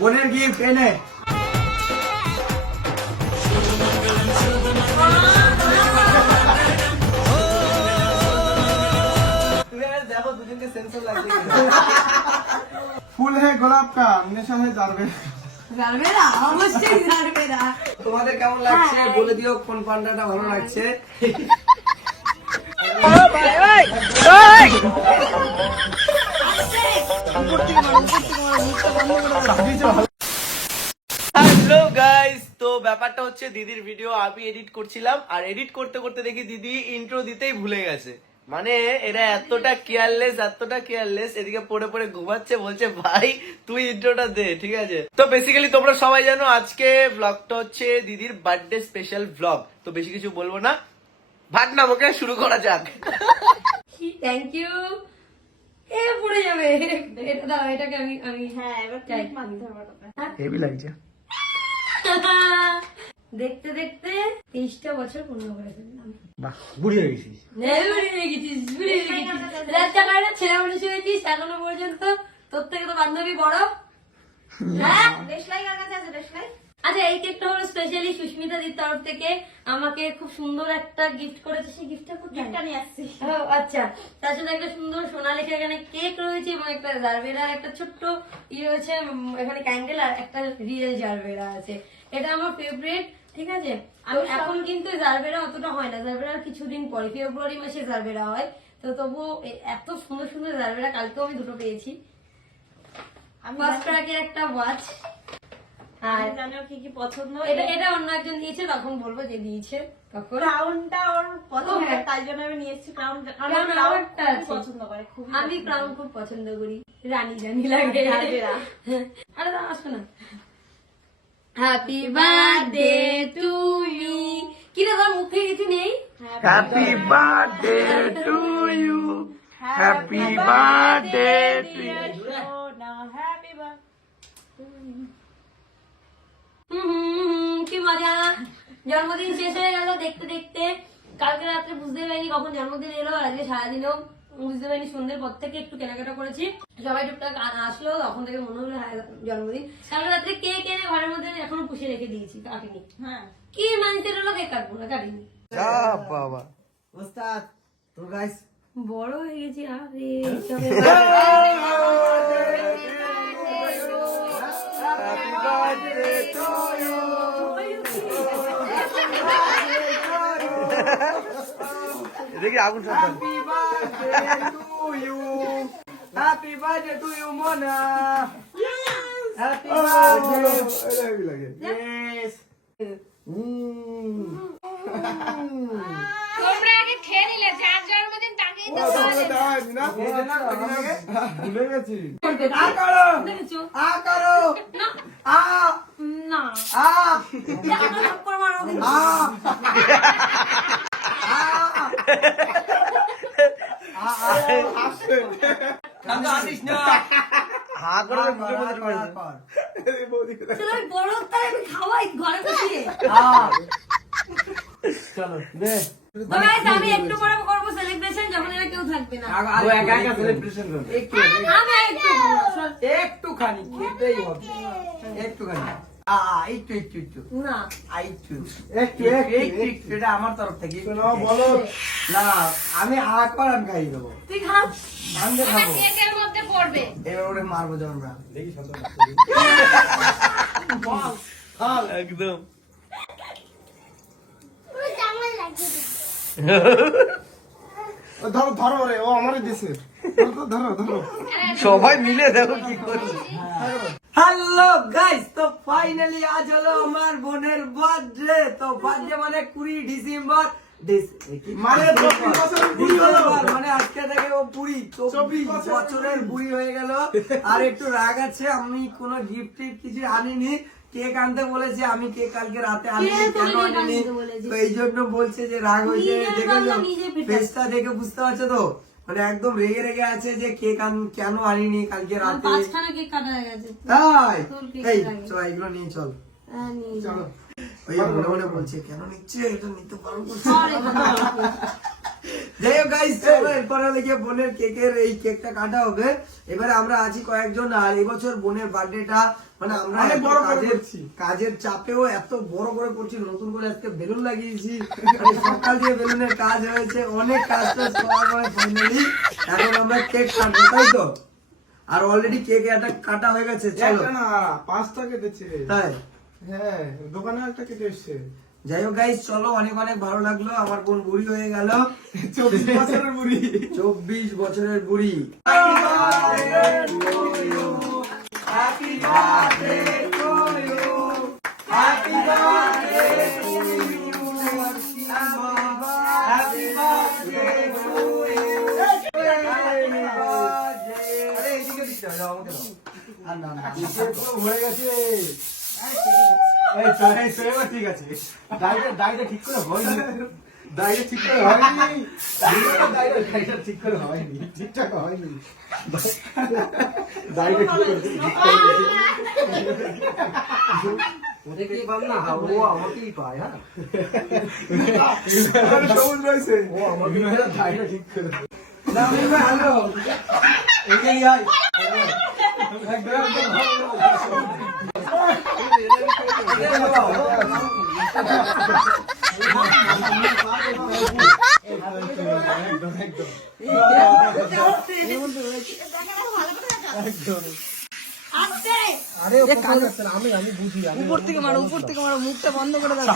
বোনের গিফট এনে। ফুল হে গোলাপ কা নেশা হে জারবেরা জারবেরা অবশ্যই তোমাদের কেমন লাগছে? হ্যাঁ। বলে দিও কোন পান্ডাটা ভালো লাগছে। হ্যালো গাইস তো ব্যাপারটা হচ্ছে দিদির ভিডিও আমি এডিট করছিলাম, আর এডিট করতে করতে দেখি দিদি ইন্ট্রো দিতেই ভুলে গেছে। মানে এরা এতটা কেয়ারলেস এতটা কেয়ারলেস এদিকে পড়ে পড়ে ঘুমাচ্ছে, বলছে, ভাই, তুই ইন্ট্রোটা দে ঠিক আছে? তো বেসিক্যালি তোমরা সবাই জানো আজকে ব্লগটা হচ্ছে দিদির বার্থডে স্পেশাল ব্লগ তো বেশি কিছু বলব না। নামকে শুরু করা যাক। থ্যাংক ইউ এ পড়ে যাবে। এটা দাও এটাকে আমি আমি হ্যাঁ এবার চাই। ক্লিপ মারতে হেভি লাগছে। দেখতে দেখতে তেইশটা বছর পূর্ণ করে ফেললাম বাহ বুড়ি হয়ে গেছিস। বুড়ি হয়ে গেছিস বুড়ি হয়ে গেছিস। রাস্তা ছেলে মানুষ হয়েছিস এখনও পর্যন্ত তোর থেকে তো বান্ধবী বড়। হ্যাঁ? দেশলাই কার কাছে আছে? দেশলাই আচ্ছা এই কেকটা হলো স্পেশালি সুস্মিতা দির তরফ থেকে। আমাকে খুব সুন্দর একটা গিফট করেছে। সেই গিফটটা গিফটটা নিয়ে আসছি। আচ্ছা। তার সাথে একটা সুন্দর সোনালিকা এখানে কেক রয়েছে এবং একটা জারবেরার একটা ছোট্ট ই রয়েছে এখানে ক্যান্ডেল আর একটা রিয়েল জারবেরা আছে। এটা আমার ফেভারিট ঠিক আছে? আমি এখন কিন্তু জারবেরা অতটা হয় না। জারবেরার কিছুদিন পরে ফেব্রুয়ারি মাসে জারবেরা হয়। তো তবু এত সুন্দর সুন্দর জারবেরা কালকেও আমি দুটো পেয়েছি। আমি ফার্স্ট ট্র্যাকের একটা ওয়াচ আর আমি কি কি পছন্দ এটা এটা অন্য একজন দিয়েছে তখন বলব যে দিয়েছে তখন। ক্রাউনটা ওর পছন্দ হ্যাঁ। তাই জন্য আমি নিয়ে এসেছি ক্রাউন ক্রাউন আমারটা পছন্দ করে খুব আমি ক্রাউন খুব পছন্দ করি রানী রানী লাগে। আরে আসো না। হ্যাপি বার্থডে টু মি কি রে তোর মুখে কিছু নেই? Happy birthday to you happy birthday to happy birthday hmm, কি মজা। জন্মদিন শেষ হয়ে গেল দেখতে দেখতে। কালকে রাত্রে বুঝতে পারিনি কখন জন্মদিন এলো আর আজকে সারাদিনও বুঝতে পারিনি সন্ধ্যের পর থেকে একটু কেনাকাটা করেছি। সবাই টুকটাক আসলো তখন থেকে মনে হলো হ্যাঁ জন্মদিন। কালকে রাত্রে কে কেনে ঘরের মধ্যে এখনও পুষে রেখে দিয়েছি কাটিনি। হ্যাঁ। কি মানতে হলো কেক কাটবো না কাটিনি। বাবা। ওস্তাদ তো গাইস বড় হয়ে গেছি আরে হ্যাপি বার্থডে টু ইউ দেখি আগুন সন্তান happy birthday to you happy birthday to you Mona happy birthday yes তোমরা আগে খেয়ে নিলে যার জন্মদিন তাকেই তো ভুলে গেছি আ করো আ করো আ না আ বড় আমি একটু পরে করব সেলিব্রেশন যখন এরা কেউ থাকবে না একটু একটু। একটুখানি খেতেই হবে একটুখানি আ আ, একটু একটু একটু। না। একটু। একটু, একটু, একটু একটু এটা আমার তরফ থেকে। বলো। না আমি খাইয়ে দেবো তুই খাস আমি খাব। কেকের মধ্যে পড়বে। এবার ওরে মারবো যখন আমরা একদম। ও ধরো ধরো রে ও আমারই দেশের ধরো ধরো ধরো। সবাই মিলে দেখো কি করছে। হ্যালো গাইস তো ফাইনালি আজ হলো আমার বোনের বার্থডে তো বার্থডে মানে কুড়ি ডিসেম্বর। ডিস- এ কি- মানে বুড়ি মানে আজকে থেকে ও বুড়ি চব্বিশ চব্বিশ বছরের বছরের বুড়ি। হয়ে গেল। আর একটু রাগ আছে আমি কোনো গিফট কিছু আনিনি। কেক আনতে বলেছে আমি কেক কালকে রাতে আনিনি কেন আনিনি? তো এই জন্য বলছে যে রাগ হয়েছে। ফেসটা দেখে বুঝতে পারছ তো? মানে একদম রেগে রেগে আছে যে কেক আন কেন আনিনি কালকে রাতে। পাঁচখানা কেক কাটা হয়ে গেছে। তাই? এই চল এগুলো নিয়ে চল। হ্যাঁ, চলো। ওই মনে মনে বলছে কেন নিচ্ছে? এটা নিতে পারব সর এখান। থেকে। এরপর হলে বোনের কেকের এই কেকটা কাটা হবে। এবারে আমরা আছি কয়েকজন আর এবছর বোনের বার্থডেটা মানে আমরা অনেক বড় করে কাজের- করছি। কাজের চাপেও এত বড় করে করছি নতুন করে আজকে বেলুন লাগিয়েছি। সকাল দিয়ে বেলুনের কাজ হয়েছে অনেক কাজ টাজ করার পরে ফাইনালি এখন আমরা কেক কাটবো তাই তো? আর অলরেডি কেক একটা কাটা হয়ে গেছে চলো। না পাঁচটা কেটেছে। তাই? হ্যাঁ দোকানে একটা কেটে এসছে। যাই হোক গাইস চলো অনেক অনেক ভালো লাগল। আমার বোন বুড়ি হয়ে গেল। চব্বিশ বছরের বুড়ি। চব্বিশ বছরের বুড়ি। ঠিক আছে ডাইটা ডাইটা ঠিক করে হয়নি ডাইটা ঠিক করে হয়নি। ডাইটা ঠিক করে হয়নি। ঠিকঠাক হয়নি। ডাইটা ঠিক করে পাব না ও আমাকেই পায় হ্যাঁ? সবুজ রয়েছে। ও আমাকে ডাইটা ঠিক করে। না আমি ভালো। এগিয়ে আয় একদম একদম উপর থেকে মারো উপর থেকে মারো মুখটা বন্ধ করে দাও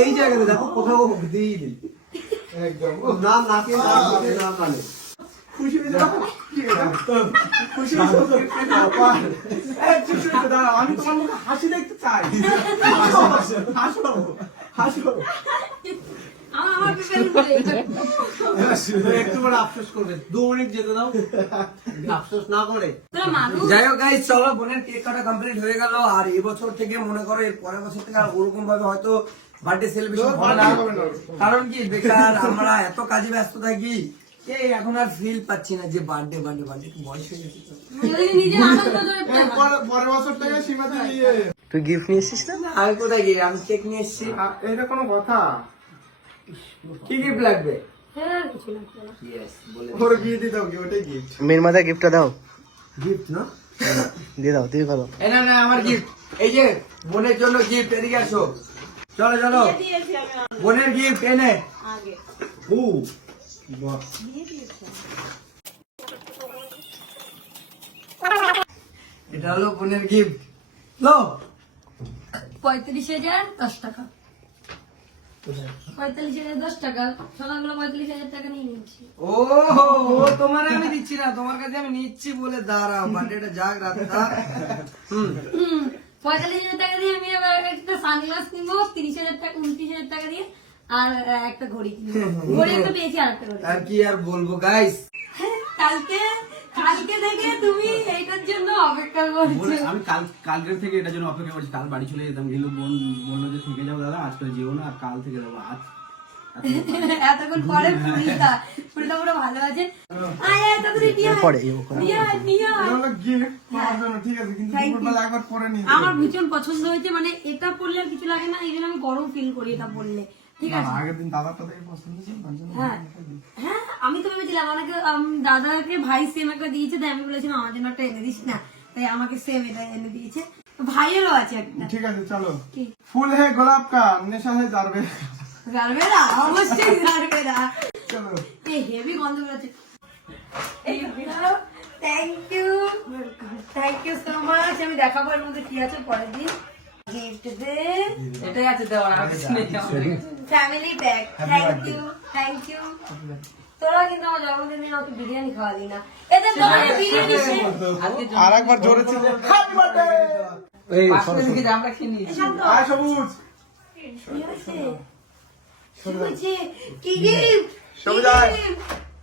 এই জায়গাতে দেখো, কোথাও দিই একদম। না নাকে না নাকে না খুশি হয়ে যাও খুশি হয়ে দাঁড়াও, আমি তোমার মুখে হাসি দেখতে চাই হাসো হাসো যাই হোক চলো বোনের কেক কাটা কমপ্লিট হয়ে গেল আর এবছর থেকে মনে করো এর পরের বছর থেকে ওরকম ভাবে হয়তো বার্থডে সেলিব্রেশন হবে না। কারণ কি বেকার আমরা এত কাজে ব্যস্ত থাকি এই এখন আর ফিল পাচ্ছি না যে বার্থডে বার্থডে বার্থডে বয়স হয়ে গেছে পরের বছর থেকে সীমাতে নিয়ে তুই গিফট নিয়ে এসেছিস না? আমি কোথায় গিয়ে? আমি কেক নিয়ে এসেছি। এটা কোনো কথা? কি গিফট লাগবে? হ্যাঁ ওর ওটাই গিফট মেয়ের মাথায় গিফটটা দাও। গিফট না? দিয়ে দাও করো। না না আমার গিফট এই যে বোনের জন্য গিফট এদিকে আসো। চলো চলো। বোনের গিফট এনে আগে। ও এটা হলো বোনের গিফট লো। পঁয়ত্রিশ হাজার দশ টাকা। পঁয়তাল্লিশ হাজার দশ টাকা। সোনাগুলো পঁয়তাল্লিশ হাজার টাকা নিয়ে নিচ্ছি ও তোমার আমি দিচ্ছি না তোমার কাছে আমি নিচ্ছি বলে দাঁড়াও বার্থডেটা যাক হুম, পঁয়তাল্লিশ হাজার টাকা দিয়ে আমি আবার একটা সানগ্লাস কিনবো তিরিশ হাজার টাকা উনত্রিশ হাজার টাকা দিয়ে। আর একটা ঘড়ি। ঘড়ি একটা পেয়েছি আর একটা ঘড়ি। আর কি আর বলব গাইস কালকে কালকে থেকে তুমি এইটার জন্য অপেক্ষা করছ। আমি কাল কালকের থেকে এটার জন্য অপেক্ষা করছি। কাল বাড়ি চলে যেতাম। কিন্তু বোন বলল যে থেকে যাও দাদা আজকে যেও না আর কাল থেকে যাব। আজ এতক্ষণ পরে পুরিতা পুরিতা পুরো ভালো আছে। আয় আয় তাড়াতাড়ি নিয়ে পরে, নিয়ে আয়, নিয়ে আয়। এটা হলো গিফট তোমার জন্য ঠিক আছে কিন্তু দুপুরবেলা একবার পরে নিয়ে আমার ভীষণ পছন্দ হয়েছে মানে এটা পরলে আর কিছু লাগে না এই জন্য আমি গরম ফিল করি এটা পরলে ঠিক আছে। আগের দিন দাদার কথা পছন্দ ছিল তার জন্য হ্যাঁ। হ্যাঁ আমি তো ভেবেছিলাম আমাকে দাদাকে ভাই সেম একটা দিয়েছে তাই আমি বলেছিলাম আমার জন্য একটা এনে দিস না। তাই আমাকে সেম এটা এনে দিয়েছে। ভাইয়েরও আছে একটা। ঠিক আছে চলো। ফুল হে গোলাপ কা নেশা হে জারবে অবশ্যই চলো। এই হেভি গন্ধ বেরোচ্ছে। Thank you thank you so much আমি দেখাবো এর মধ্যে কি আছে পরের দিন। গিফট দে এটাই আছে দেওয়ার family pack thank you thank you তোরা কিন্তু আমার জন্মদিনে আমাকে বিরিয়ানি খাওয়ালি না। এদের দোকানে বিরিয়ানি। আর একবার জোরে ছিল হ্যাপি বার্থডে আমরা খেয়ে নিয়েছি। আয় সবুজ। কি হয়েছে? কি হয়েছে? কি gift? কি সবুজ আয়।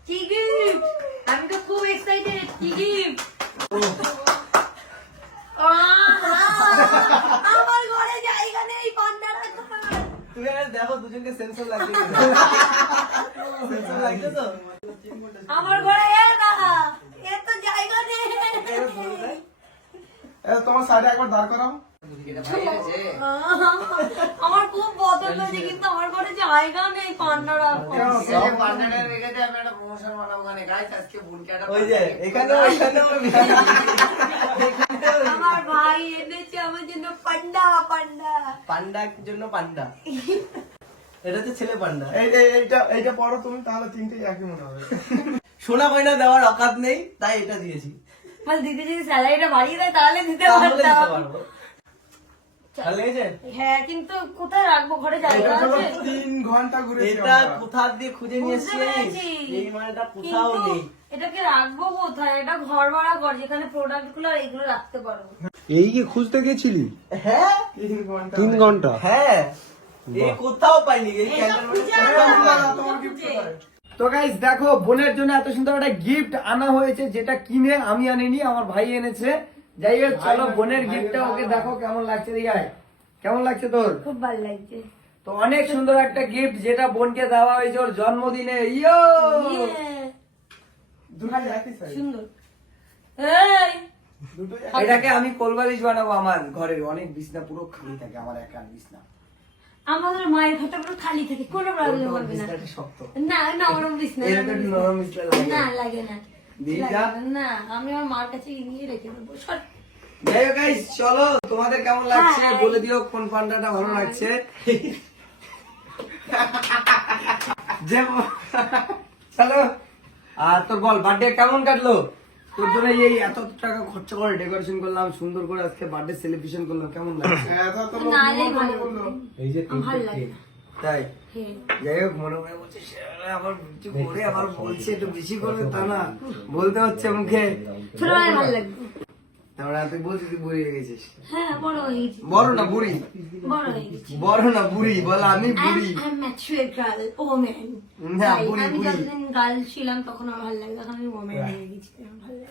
কি gift? আমি তো খুব এক্সাইটেড কি gift? তুমি আগে দেখো দুজনকে সেন্সর লাগছে সেন্সর লাগছে তো? আমার ঘরে এর না এর তো জায়গা নেই। এ, তোমার সাইডে একবার দাঁড় করাও। আমার খুব পছন্দ হয়েছে কিন্তু আমার ঘরে জায়গা নেই পান্ডা রাখব ওই যে এখানেও এখানেও আমার ভাই এনেছে আমার জন্য পান্ডা পান্ডা। পান্ডার জন্য পান্ডা। এটা তো ছেলে পান্ডা। এই এই- এইটা এইটা পড়ো তুমি তাহলে তিনটেই একই মনে হবে। সোনা গয়না দেওয়ার অকাত নেই তাই এটা দিয়েছি। মানে দিদি যদি স্যালারিটা বাড়িয়ে দেয় তাহলে দিতে পারতাম। হ্যাঁ কিন্তু কোথায় রাখব? ঘরে জায়গা আছে? তিন ঘণ্টা ঘুরে এটা কোথা দিয়ে খুঁজে নিয়ে পেরেছি। এই কোথাও নেই। এটাকে রাখব কোথায়? এটা ঘর ভাড়া ঘর যেখানে প্রোডাক্টগুলো এগুলো রাখতে পারব এই কি খুঁজতে গেছিলি? হ্যাঁ। তিন ঘণ্টা। হ্যাঁ। এই কোথাও পাইনি এই তো গাইস দেখো বোনের জন্য এত সুন্দর একটা গিফট আনা হয়েছে যেটা কিনে আমি আনিনি আমার ভাই এনেছে। যাই হোক চলো বোনের গিফটটা ওকে দেখো কেমন লাগছে দিঘায় কেমন লাগছে তোর? খুব ভালো লাগছে। তো অনেক সুন্দর একটা গিফট যেটা বোনকে দেওয়া হয়েছে ওর জন্মদিনে। ইয়ো ইয়ে, দুটোই একই size। সুন্দর। এই! এটাকে আমি কোলবালিশ বানাবো আমার ঘরের অনেক বিছনা পুরো খালি থাকে আমার একার বিছনা। আমাদের মায়ের ঘরটা পুরো খালি থাকে কোনো প্রবলেম হবে না। বিছনাটা শক্ত। না না ওরম বিছনা এরকম নরম বিছনা। লাগে। না লাগে না। দিই না, না আমি আমার মার কাছে নিয়ে রেখে দেবো সর। যাই হোক guys, চলো তোমাদের কেমন লাগছে? Hi. বলে দিও কোন পান্ডাটা ভালো লাগছে। যে চলো। আর তোর বল বার্থডে কেমন কাটলো? তোর জন্য এই এত টাকা খরচা করে ডেকোরেশন করলাম সুন্দর করে আজকে বার্থডে সেলিব্রেশন করলাম কেমন লাগছে বলল। এই যে। তাই হ্যাঁ। যাই হোক মনে মনে বলছে আমার আবার কিছু করে আবার বলছে একটু বেশি করে তা না বলতে হচ্ছে মুখে। তুই বলছিস তুই বুড়ি হয়ে গেছিস। হ্যাঁ বড় হয়ে গেছি। বড় না বুড়ি? বড় হয়ে গেছি। বড় না বুড়ি? বল আমি বুড়ি। I'm, I'm mature O woman. না, বুড়ি, আমি বুড়ি। গার্ল ছিলাম তখন আমার ভালো লাগে এখন আমি ওমেন হয়ে। গেছি ভালো লাগে।